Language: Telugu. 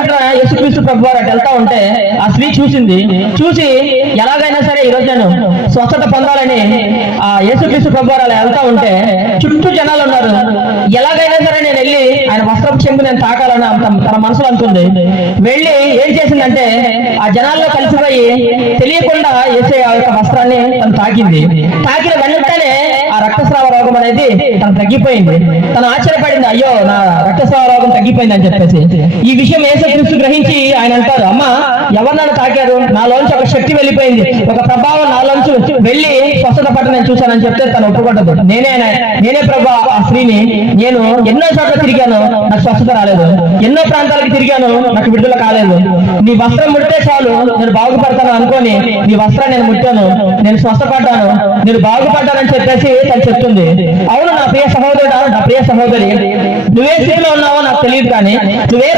వెంట యేసుక్రీస్తు ప్రభు వారు అటు వెళ్తా ఉంటే ఆ స్త్రీ చూసి ఎలాగైనా సరే ఈరోజు నేను స్వస్థత పొందాలని ఆ యేసుక్రీస్తు ప్రభు వారు అలా వెళ్తా ఉంటే చుట్టూ జనాలు ఉన్నారు. ఎలాగైనా సరే నేను వెళ్ళి ఆయన వస్త్రపు చెంగు నేను తాకాలని తన మనసులో అనుకుంది. వెళ్ళి ఏం చేసిందంటే ఆ జనాల్లో కలిసిపోయి తెలియకుండా యేసయ్య యొక్క వస్త్రాన్ని తను తాకిన వెంటనే ఆ రక్తస్రావ రోగం అనేది తను తగ్గిపోయింది. తను ఆశ్చర్యపడింది, అయ్యో నా రక్తస్రావ రోగం తగ్గిపోయింది అని చెప్పేసి. ఈ విషయం యేసుక్రీస్తు గ్రహించి ఆయన అంటారు, అమ్మ ఎవరు నన్ను తాకారు, నాలోంచి ఒక శక్తి వెళ్ళిపోయింది, ఒక ప్రభావం నాలోంచి వెళ్ళి స్వస్థత పట్ల నేను చూశానని చెప్తే తను ఒప్పుకుంటదు. నేనే ప్రభా ఆ స్త్రీని, నేను ఎన్నో చోట్ల తిరిగాను, నాకు స్వస్థత రాలేదు, ఎన్నో ప్రాంతాలకు తిరిగాను, నాకు విడుదల కాలేదు, నీ వస్త్రం ముట్టే చాలు నేను బాగుపడతాను అనుకొని నీ వస్త్రాన్ని నేను ముట్టాను, నేను స్వస్థపడ్డాను, నేను బాగుపడ్డానని చెప్పేసి తను చెప్తుంది. అవును నా ప్రియ సహోదరుడా, నా ప్రియ సహోదరి, నువ్వే స్థితిలో ఉన్నావో నాకు తెలియదు, కానీ నువ్వే